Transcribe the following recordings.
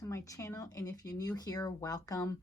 to my channel, and if you're new here, welcome.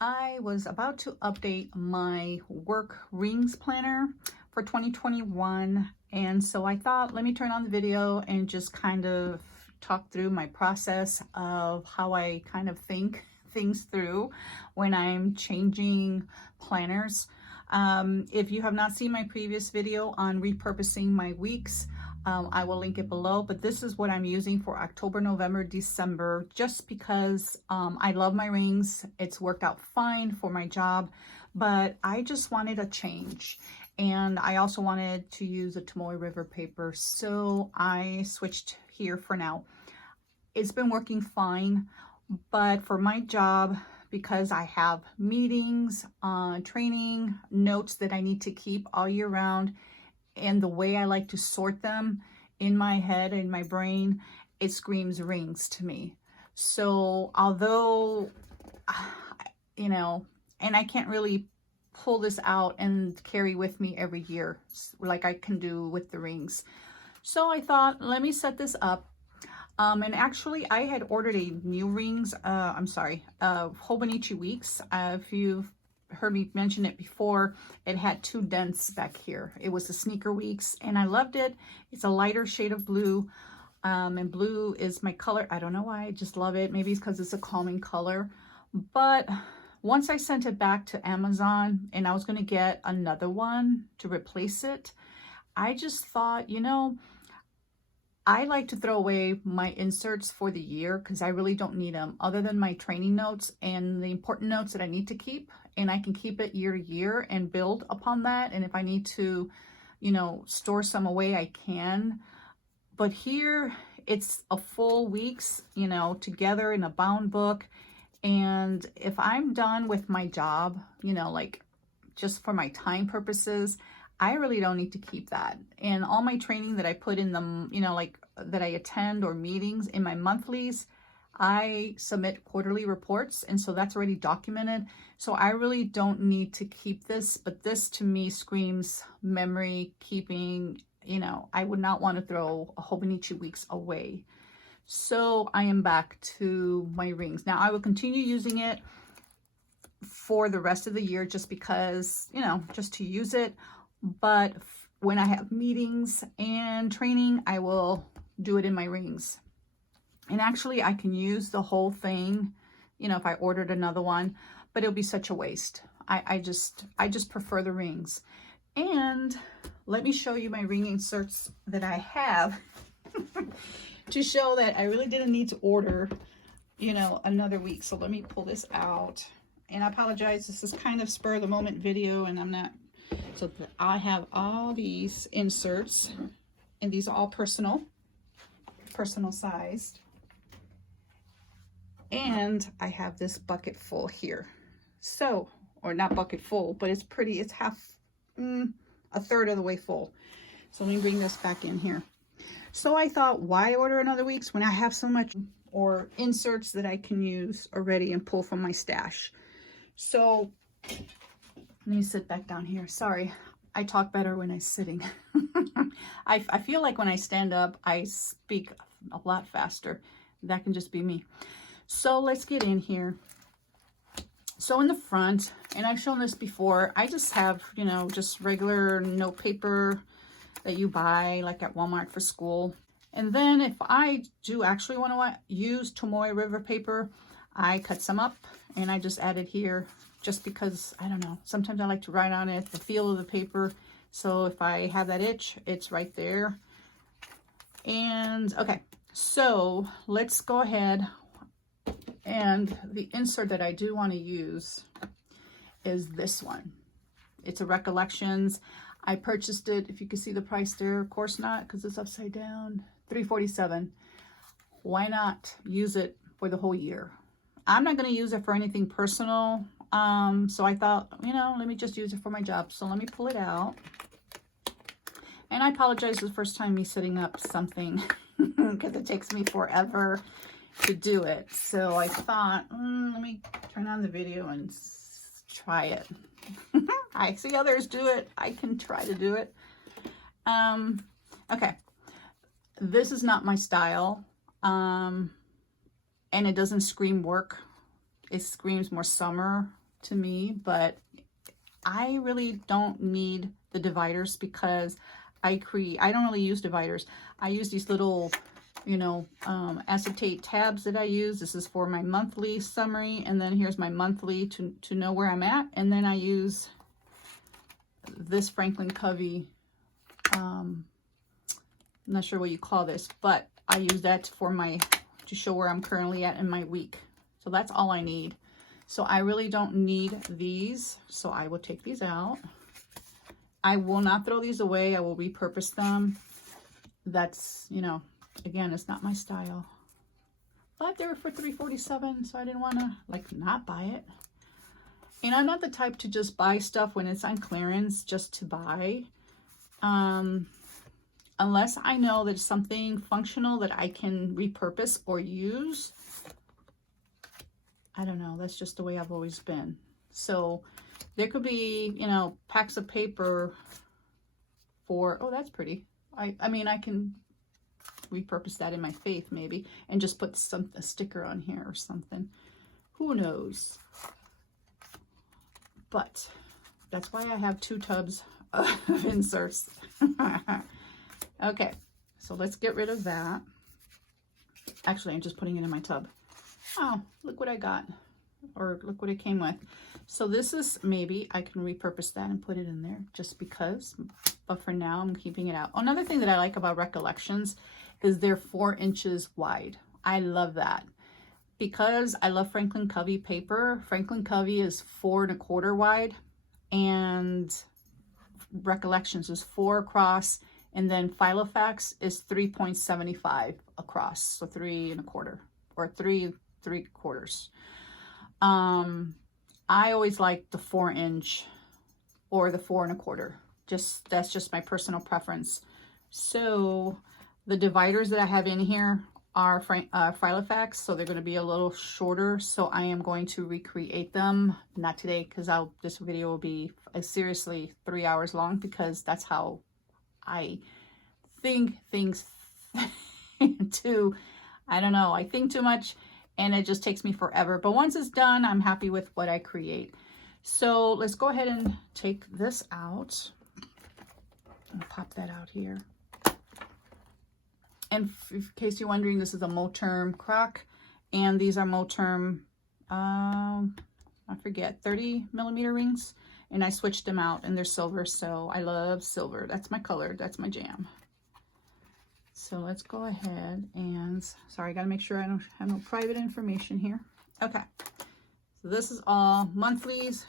I was about to update my work rings planner for 2021, and so I thought, let me turn on the video and just kind of talk through my process of how I kind of think things through when I'm changing planners. If you have not seen my previous video on repurposing my weeks, I will link it below, but this is what I'm using for October, November, December, just because I love my rings. It's worked out fine for my job, but I just wanted a change. And I also wanted to use a Tomoe River paper, so I switched here for now. It's been working fine, but for my job, because I have meetings, training, notes that I need to keep all year round, and the way I like to sort them in my head and my brain, it screams rings to me. So although, you know, and I can't really pull this out and carry with me every year like I can do with the rings. So I thought, let me set this up. And actually I had ordered a new rings, Hobonichi Weeks. If you've heard me mention it before, it had two dents back here. It was the Sneaker Weeks and I loved it. It's a lighter shade of blue, and blue is my color. I don't know why, I just love it. Maybe it's because it's a calming color. But once I sent it back to Amazon and I was going to get another one to replace it, I just thought, you know, I like to throw away my inserts for the year because I really don't need them other than my training notes and the important notes that I need to keep. And I can keep it year to year and build upon that. And if I need to, you know, store some away, I can. But here it's a full week's, you know, together in a bound book. And if I'm done with my job, you know, like just for my time purposes, I really don't need to keep that. And all my training that I put in them, you know, like that I attend or meetings in my monthlies, I submit quarterly reports. And so that's already documented. So I really don't need to keep this, but this to me screams memory keeping. You know, I would not want to throw a Hobonichi Weeks away. So I am back to my rings. Now I will continue using it for the rest of the year just because, you know, just to use it. But when I have meetings and training, I will do it in my rings. And actually I can use the whole thing, you know, if I ordered another one, but it'll be such a waste. I just prefer the rings. And let me show you my ring inserts that I have to show that I really didn't need to order, you know, another week. So let me pull this out. And I apologize, this is kind of spur of the moment video and I'm not. So I have all these inserts and these are all personal sized. And I have this bucket full here. So, or not bucket full, but it's pretty, it's half, a third of the way full. So let me bring this back in here. So I thought, why order another week's when I have so much or inserts that I can use already and pull from my stash. So let me sit back down here. Sorry, I talk better when I'm sitting. I feel like when I stand up, I speak a lot faster. That can just be me. So let's get in here. So in the front, and I've shown this before, I just have, you know, just regular note paper that you buy like at Walmart for school. And then if I do actually want to use Tomoe River paper, I cut some up and I just add it here. Just because, I don't know, sometimes I like to write on it, the feel of the paper. So if I have that itch, it's right there. And okay, so let's go ahead. And the insert that I do want to use is this one. It's a Recollections. I purchased it, if you can see the price there, of course not, because it's upside down, $3.47. Why not use it for the whole year? I'm not going to use it for anything personal. So I thought, you know, let me just use it for my job. So let me pull it out. And I apologize the first time me setting up something because it takes me forever to do it. So I thought, let me turn on the video and try it. I see others do it. I can try to do it. Okay. This is not my style. and it doesn't scream work. It screams more summer to me, but I really don't need the dividers because I don't really use dividers. I use these little, you know, acetate tabs that I use. This is for my monthly summary, and then here's my monthly to know where I'm at. And then I use this Franklin Covey, I'm not sure what you call this, but I use that for to show where I'm currently at in my week. So that's all I need. So I really don't need these, so I will take these out. I will not throw these away. I will repurpose them. That's, you know, again, it's not my style. But they were for $3.47, so I didn't want to, like, not buy it. And I'm not the type to just buy stuff when it's on clearance just to buy. Unless I know there's something functional that I can repurpose or use. I don't know, that's just the way I've always been. So there could be, you know, packs of paper for, oh, that's pretty. I mean, I can repurpose that in my faith maybe and just put a sticker on here or something. Who knows? But that's why I have 2 tubs of inserts. Okay, so let's get rid of that. Actually, I'm just putting it in my tub. Oh, look what I got, or look what it came with. So this is, maybe I can repurpose that and put it in there just because, but for now I'm keeping it out. Another thing that I like about Recollections is they're 4 inches wide. I love that because I love Franklin Covey paper. Franklin Covey is 4 1/4 wide, and Recollections is 4 across, and then Filofax is 3.75 across, so 3 1/4 or 3 3/4. I always like the 4 inch or the 4 1/4. That's just my personal preference. So the dividers that I have in here are Filofax, so they're going to be a little shorter. So I am going to recreate them, not today, because this video will be seriously 3 hours long, because that's how I think things I don't know, I think too much and it just takes me forever. But once it's done, I'm happy with what I create. So let's go ahead and take this out and pop that out here. And in case you're wondering, this is a Moterm crock, and these are Moterm, I forget, 30mm rings, and I switched them out, and they're silver, so I love silver. That's my color, that's my jam. So let's go ahead and, sorry, I gotta make sure I don't have no private information here. Okay, so this is all monthlies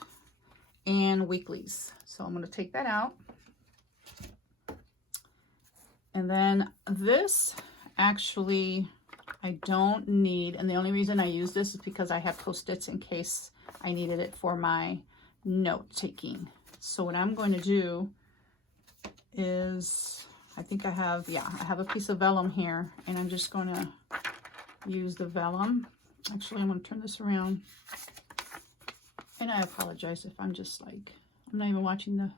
and weeklies. So I'm gonna take that out. And then this, actually, I don't need, and the only reason I use this is because I have Post-its in case I needed it for my note taking. So what I'm going to do is, I think I have, yeah, I have a piece of vellum here, and I'm just going to use the vellum. Actually, I'm going to turn this around. And I apologize if I'm just like, I'm not even watching the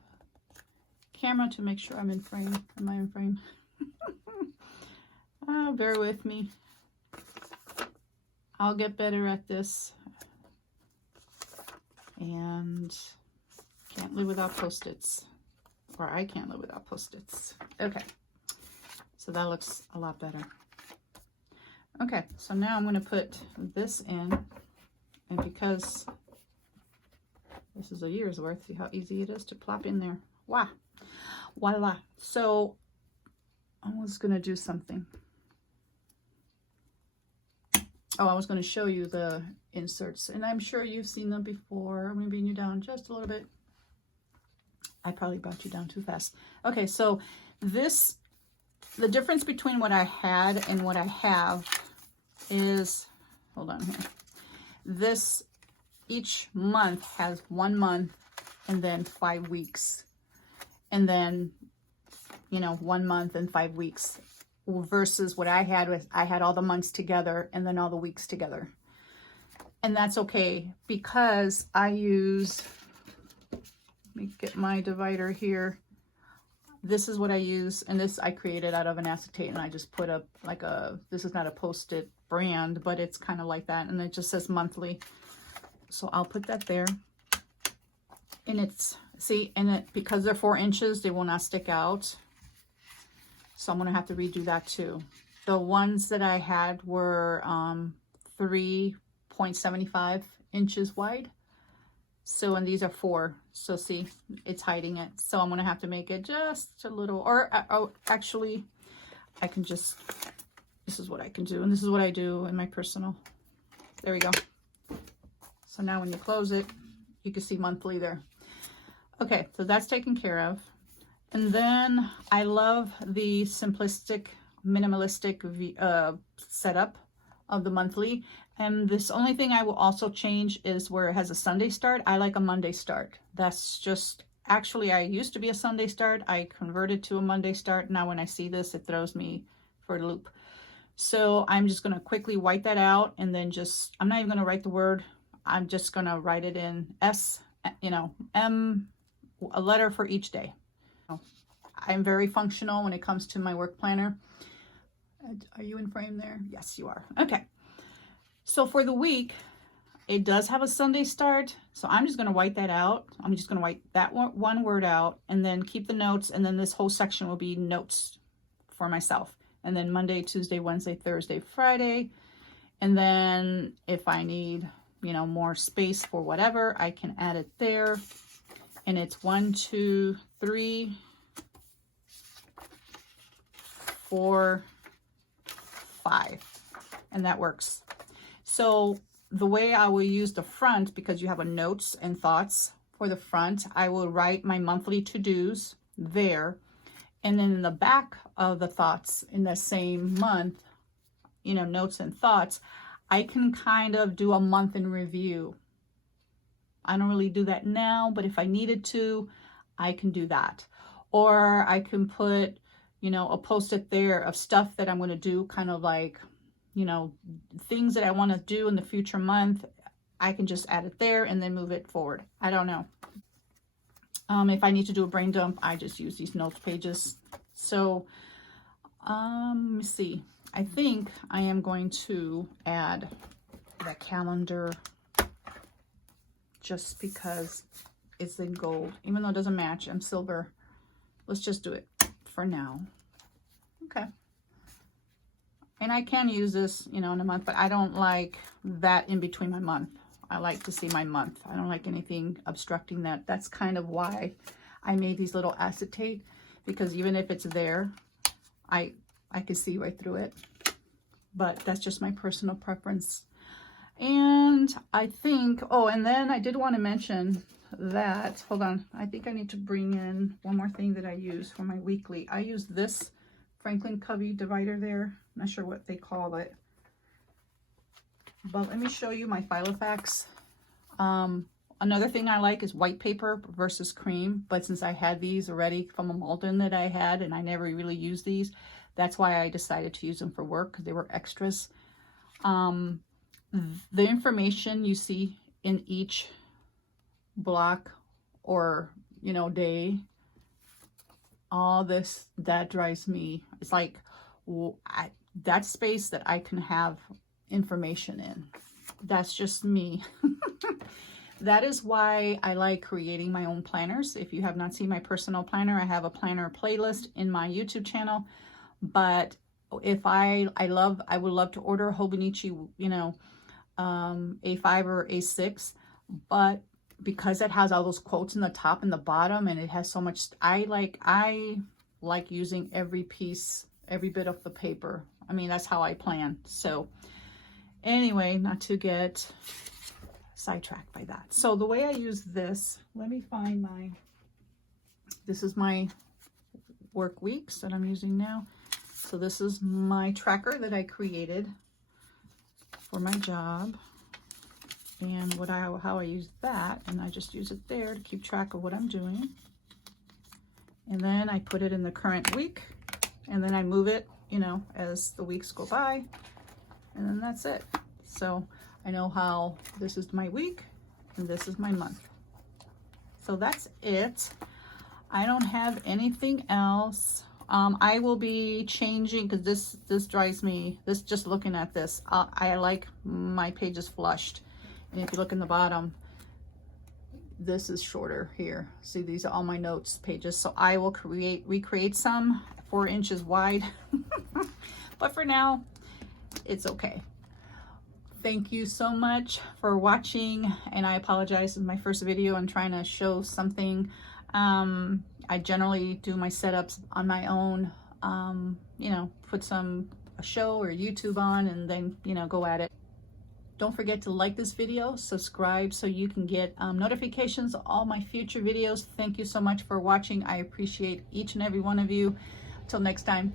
camera to make sure I'm in frame. Am I in frame? Bear with me. I'll get better at this. And can't live without Post-its. Or I can't live without Post-its. Okay. So that looks a lot better. Okay, so now I'm going to put this in. And because this is a year's worth, see how easy it is to plop in there. Wow. Voila. So I was going to do something. Oh, I was going to show you the inserts, and I'm sure you've seen them before. I'm going to bring you down just a little bit. I probably brought you down too fast. Okay, so this, the difference between what I had and what I have is, hold on here. This, each month has 1 month and then 5 weeks. And then, you know, 1 month and 5 weeks, versus what I had was, I had all the months together and then all the weeks together. And that's okay, because I use, let me get my divider here. This is what I use, and this I created out of an acetate, and I just put up like a, this is not a Post-it, brand, but it's kind of like that, and it just says monthly. So I'll put that there. And it's, see, and it, because they're 4 inches, they will not stick out. So I'm gonna have to redo that too. The ones that I had were 3.75 inches wide. So, and these are 4. So see, it's hiding it. So I'm gonna have to make it just a little, or actually, I can just, this is what I can do. And this is what I do in my personal. There we go. So now when you close it, you can see monthly there. Okay, so that's taken care of. And then I love the simplistic, minimalistic setup of the monthly. And this only thing I will also change is where it has a Sunday start. I like a Monday start. That's just, actually I used to be a Sunday start. I converted to a Monday start. Now when I see this, it throws me for a loop. So I'm just gonna quickly white that out, and then just, I'm not even gonna write the word. I'm just gonna write it in S, you know, M, a letter for each day. I'm very functional when it comes to my work planner. Are you in frame there? Yes, you are. Okay. So for the week, it does have a Sunday start. So I'm just going to white that out. I'm just going to white that one word out, and then keep the notes. And then this whole section will be notes for myself. And then Monday, Tuesday, Wednesday, Thursday, Friday. And then if I need, you know, more space for whatever, I can add it there. And it's 1, 2, 3, 4, 5, and that works. So the way I will use the front, because you have a notes and thoughts for the front, I will write my monthly to-dos there, and then in the back of the thoughts in the same month, you know, notes and thoughts, I can kind of do a month in review. I don't really do that now, but if I needed to, I can do that. Or I can put, you know, a post-it there of stuff that I'm going to do, kind of like, you know, things that I want to do in the future month. I can just add it there and then move it forward. I don't know. If I need to do a brain dump, I just use these notes pages. So, let me see. I think I am going to add the calendar just because it's in gold, even though it doesn't match. I'm silver. Let's just do it for now. Okay. And I can use this, you know, in a month, but I don't like that in between my month. I like to see my month. I don't like anything obstructing that. That's kind of why I made these little acetate, because even if it's there, I can see right through it. But that's just my personal preference. And I think, oh, and then I did want to mention that, hold on, I think I need to bring in one more thing that I use for my weekly. I use this Franklin Covey divider there. I'm not sure what they call it. But let me show you my Filofax. Another thing I like is white paper versus cream. But since I had these already from a Malden that I had, and I never really used these, that's why I decided to use them for work, because they were extras. The information you see in each block or, you know, day, all this, that drives me. It's like that space that I can have information in. That's just me. That is why I like creating my own planners. If you have not seen my personal planner, I have a planner playlist in my YouTube channel. But if I would love to order a Hobonichi, you know, A5 or A6, but because it has all those quotes in the top and the bottom, and it has so much, I like using every piece, every bit of the paper. I mean, that's how I plan. So anyway, not to get sidetracked by that. So the way I use this, let me find this is my work weeks that I'm using now. So this is my tracker that I created for my job, and how I use that, and I just use it there to keep track of what I'm doing. And then I put it in the current week, and then I move it, you know, as the weeks go by, and then that's it. So I know how this is my week and this is my month. So that's it. I don't have anything else. I will be changing, because this drives me, this just looking at this, I like my pages flushed. And if you look in the bottom, this is shorter here. See, these are all my notes pages. So I will recreate some 4 inches wide. But for now, it's okay. Thank you so much for watching, and I apologize, in my first video I'm trying to show something. I generally do my setups on my own, you know, put a show or YouTube on, and then, you know, go at it. Don't forget to like this video, subscribe so you can get notifications of all my future videos. Thank you so much for watching. I appreciate each and every one of you. Till next time.